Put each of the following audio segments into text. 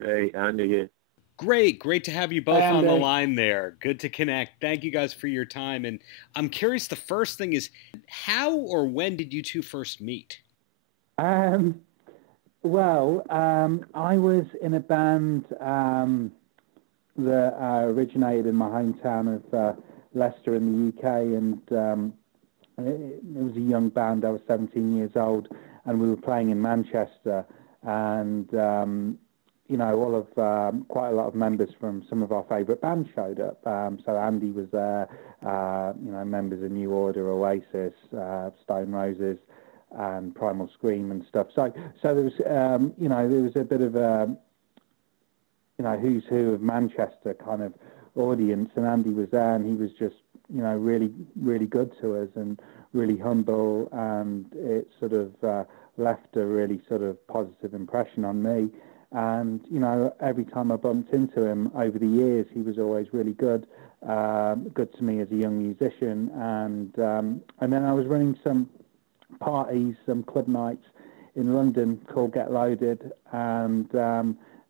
Hey, Andy here. Great to have you both Hi, on the Andy. line there. Good to connect. Thank you guys for your time. And I'm curious, the first thing is how or when did you two first meet? Um, I was in a band that originated in my hometown of Leicester in the UK, and it was a young band. I was 17 years old, and we were playing in Manchester, and all of quite a lot of members from some of our favourite bands showed up. So Andy was there, members of New Order, Oasis, Stone Roses, and Primal Scream and stuff. So there was, there was a bit of a, who's who of Manchester kind of audience, and Andy was there, and he was just, really, really good to us and really humble, and it sort of left a really sort of positive impression on me. And, every time I bumped into him over the years, he was always really good to me as a young musician. And then I was running some parties, some club nights in London called Get Loaded, and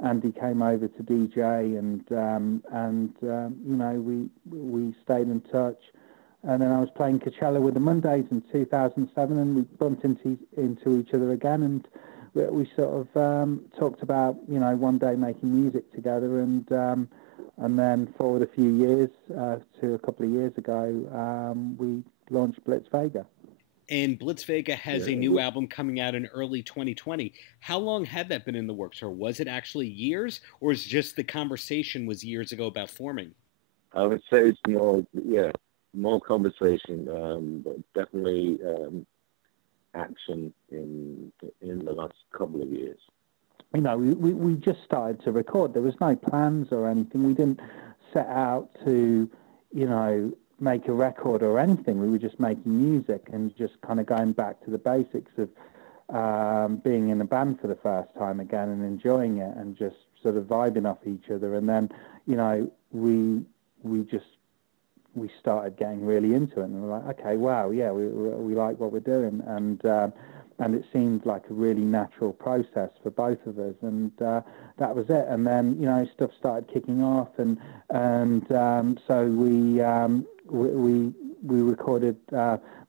Andy came over to DJ, and we stayed in touch. And then I was playing Coachella with the Mondays in 2007, and we bumped into each other again, and we sort of talked about, one day making music together, and then forward a few years to a couple of years ago, we launched Blitz Vega. And Blitz Vega has a new album coming out in early 2020. How long had that been in the works, or was it actually years, or is just the conversation was years ago about forming? I would say it's more conversation, but definitely action in the last couple of years. We just started to record. There was no plans or anything. We didn't set out to, make a record or anything. We were just making music and just kind of going back to the basics of being in a band for the first time again and enjoying it and just sort of vibing off each other. And then, we started getting really into it, and we're like, okay, wow, yeah, we like what we're doing, and it seemed like a really natural process for both of us, and that was it. And then stuff started kicking off, and so we recorded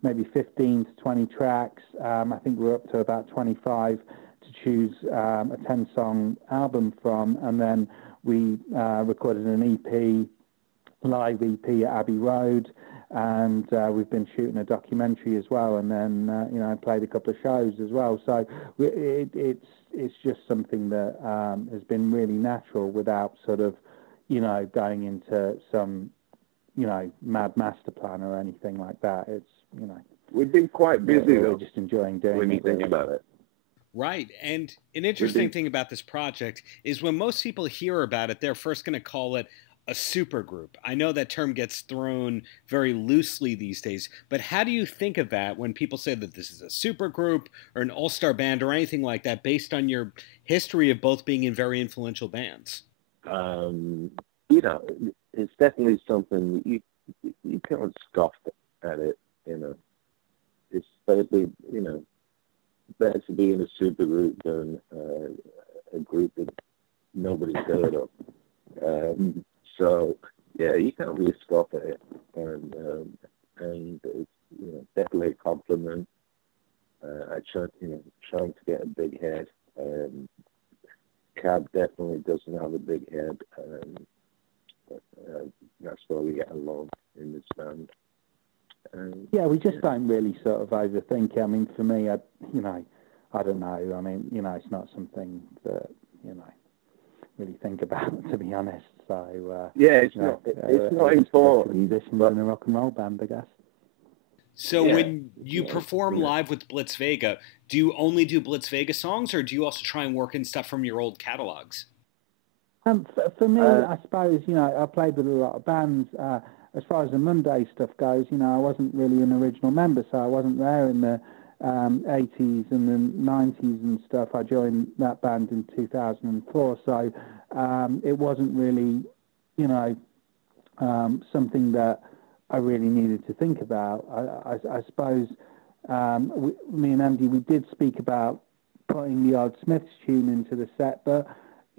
maybe 15 to 20 tracks. I think we're up to about 25 to choose a 10-song album from, and then we recorded an EP, live EP at Abbey Road, and we've been shooting a documentary as well, and then played a couple of shows as well. So it's just something that has been really natural without sort of going into some mad master plan or anything like that. It's we've been quite busy we're though, just enjoying doing when you it. think about it. Right. And an interesting thing about this project is when most people hear about it, they're first going to call it a supergroup. I know that term gets thrown very loosely these days, but how do you think of that when people say that this is a supergroup or an all-star band or anything like that, based on your history of both being in very influential bands? It's definitely something you can't scoff at it. It's basically better to be in a supergroup than a group that nobody's heard of. So yeah, you can't really scoff at it, and it's definitely a compliment. I trying to get a big head. KAV definitely doesn't have a big head. That's why we get along in this band. Yeah, we just don't really sort of overthink it. I mean, for me, I don't know. I mean, it's not something that, really think about, to be honest. So, it's not important. Musicians in a rock and roll band, I guess. So when you perform live with Blitz Vega, do you only do Blitz Vega songs, or do you also try and work in stuff from your old catalogs? For me, I suppose, I played with a lot of bands. As far as the Monday stuff goes, I wasn't really an original member, so I wasn't there in the 80s and the 90s and stuff. I joined that band in 2004, so it wasn't really, something that I really needed to think about. I suppose me and Andy, we did speak about putting the odd Smiths tune into the set, but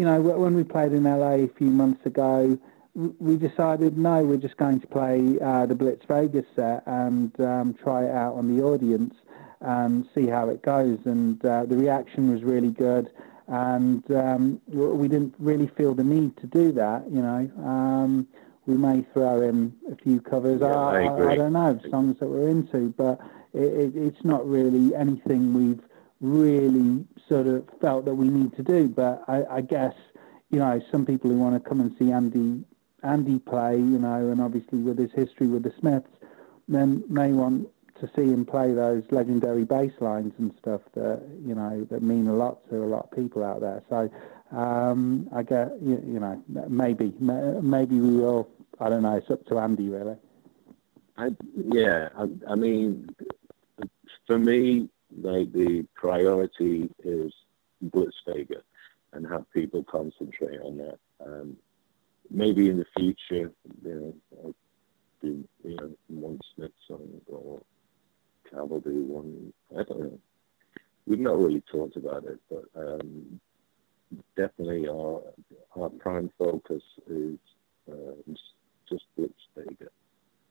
when we played in LA a few months ago, we decided, no, we're just going to play the Blitz Vega set and try it out on the audience and see how it goes. And the reaction was really good. And we didn't really feel the need to do that, we may throw in a few covers. Yeah, I don't know, songs that we're into, but it's not really anything we've really sort of felt that we need to do. But I guess, some people who want to come and see Andy play, and obviously with his history with the Smiths, then may want to see him play those legendary bass lines and stuff that, that mean a lot to a lot of people out there. So I get, maybe we will. I don't know. It's up to Andy, really. I mean, for me, like, the priority is Blitz Vega and have people concentrate on that. Maybe in the future, I'll do, one Smith song, or KAV will do one. I don't know. We've not really talked about it, but definitely our prime focus is just Blitz Vega.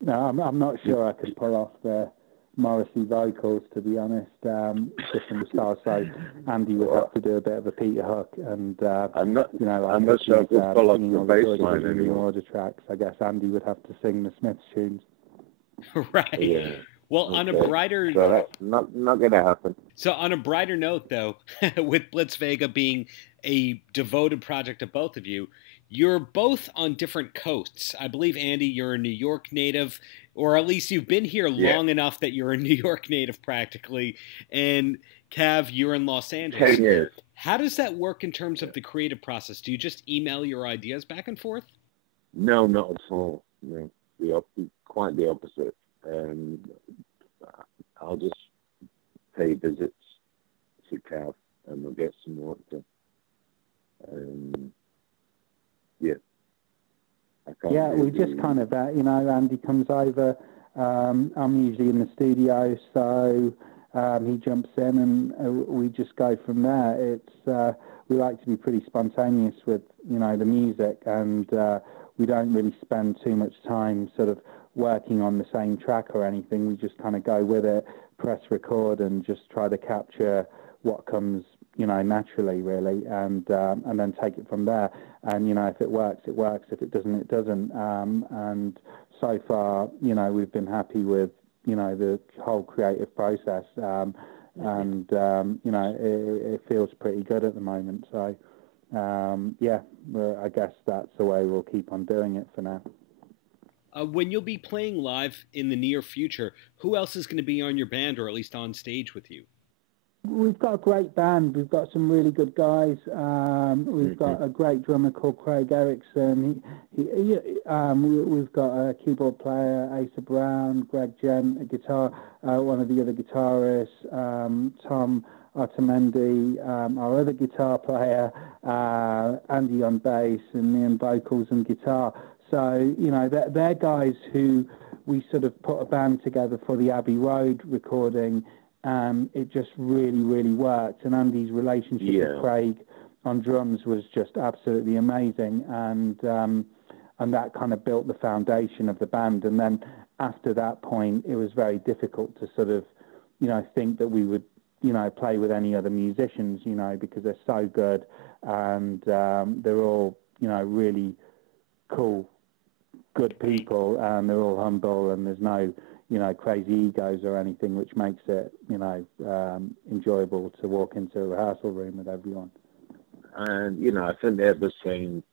No, I'm not sure I could pull off the Morrissey vocals, to be honest, different styles. So Andy would have to do a bit of a Peter Hook, and I'm not sure I could pull off the bass line anymore. anymore. Order tracks. I guess Andy would have to sing the Smiths tunes. Right. Yeah. Well, okay. On a brighter... So that's not going to happen. So on a brighter note, though, with Blitz Vega being a devoted project of both of you, you're both on different coasts. I believe, Andy, you're a New York native, or at least you've been here long enough that you're a New York native practically. And KAV, you're in Los Angeles. 10 years. How does that work in terms of the creative process? Do you just email your ideas back and forth? No, not at all. No, quite the opposite. I'll just pay visits to KAV and we'll get some work done. We just kind of, Andy comes over. I'm usually in the studio, so he jumps in and we just go from there. It's we like to be pretty spontaneous with, the music, and we don't really spend too much time sort of working on the same track or anything. We just kind of go with it, press record, and just try to capture what comes, naturally, really, and then take it from there. And if it works, it works. If it doesn't, it doesn't. And so far, we've been happy with, the whole creative process. It feels pretty good at the moment. So, I guess that's the way we'll keep on doing it for now. When you'll be playing live in the near future, who else is going to be on your band, or at least on stage with you? We've got a great band. We've got some really good guys. We've got a great drummer called Craig Erickson. We've got a keyboard player, Asa Brown, Greg Gent, a guitar, one of the other guitarists, Tom Artamendi, our other guitar player, Andy on bass, and me on vocals and guitar. So, they're guys who we sort of put a band together for the Abbey Road recording. It just really, really worked. And Andy's relationship with Craig on drums was just absolutely amazing. And that kind of built the foundation of the band. And then after that point, it was very difficult to sort of, think that we would, play with any other musicians, because they're so good. And they're all, really cool, good people. And they're all humble, and there's no crazy egos or anything, which makes it, enjoyable to walk into a rehearsal room with everyone. And, I think they have the same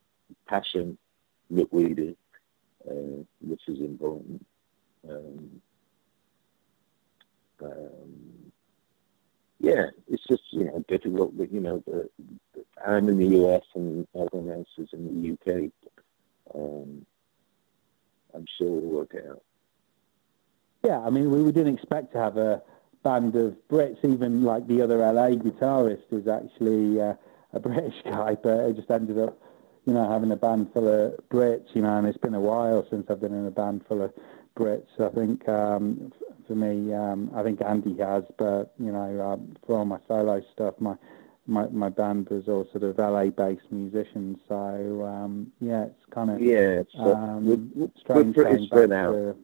passion that we do, which is important. It's just, difficult, but, I'm in the US and everyone else is in the UK. I'm sure we'll work it out. Yeah, I mean, we didn't expect to have a band of Brits. Even like the other LA guitarist is actually a British guy, but it just ended up, having a band full of Brits, and it's been a while since I've been in a band full of Brits. I think for me, I think Andy has, but, for all my solo stuff, my my band was all sort of LA-based musicians, so yeah, it's kind of strange going back to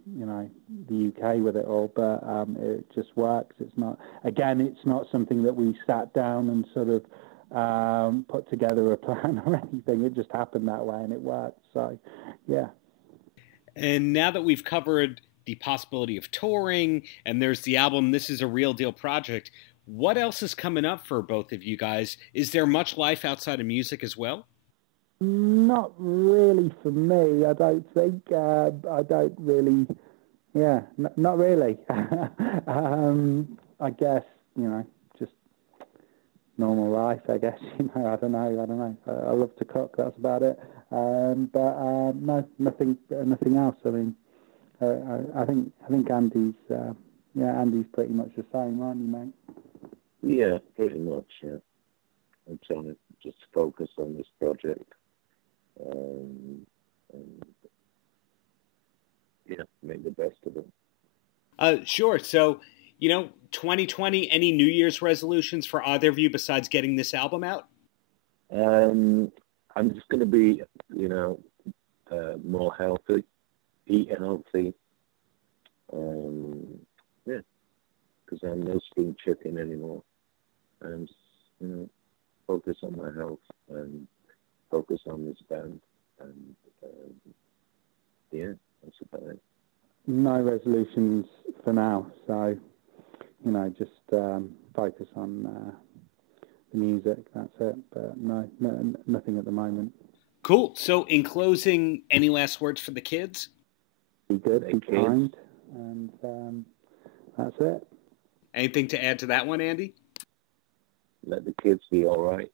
the UK with it all, but it just works. It's not something that we sat down and sort of put together a plan or anything. It just happened that way, and it worked. So yeah. And now that we've covered the possibility of touring, and there's the album This Is a Real Deal Project, what else is coming up for both of you guys? Is there much life outside of music as well? Not really for me. I don't think. I don't really. Yeah, not really. I guess, just normal life, I guess. I don't know. I love to cook. That's about it. But no, nothing else. I mean, I think Andy's. Andy's pretty much the same, aren't you, mate? Yeah, pretty much, yeah. I'm trying to just focus on this project. And make the best of it. Sure. So, 2020, any New Year's resolutions for either of you besides getting this album out? I'm just going to be, more healthy, eat healthy. Because I'm no spring chicken anymore. And just, focus on my health and focus on this band. And, that's about it. No resolutions for now. So, just focus on the music. That's it. But no, nothing at the moment. Cool. So, in closing, any last words for the kids? Be good, be kind, and that's it. Anything to add to that one, Andy? Let the kids be all right.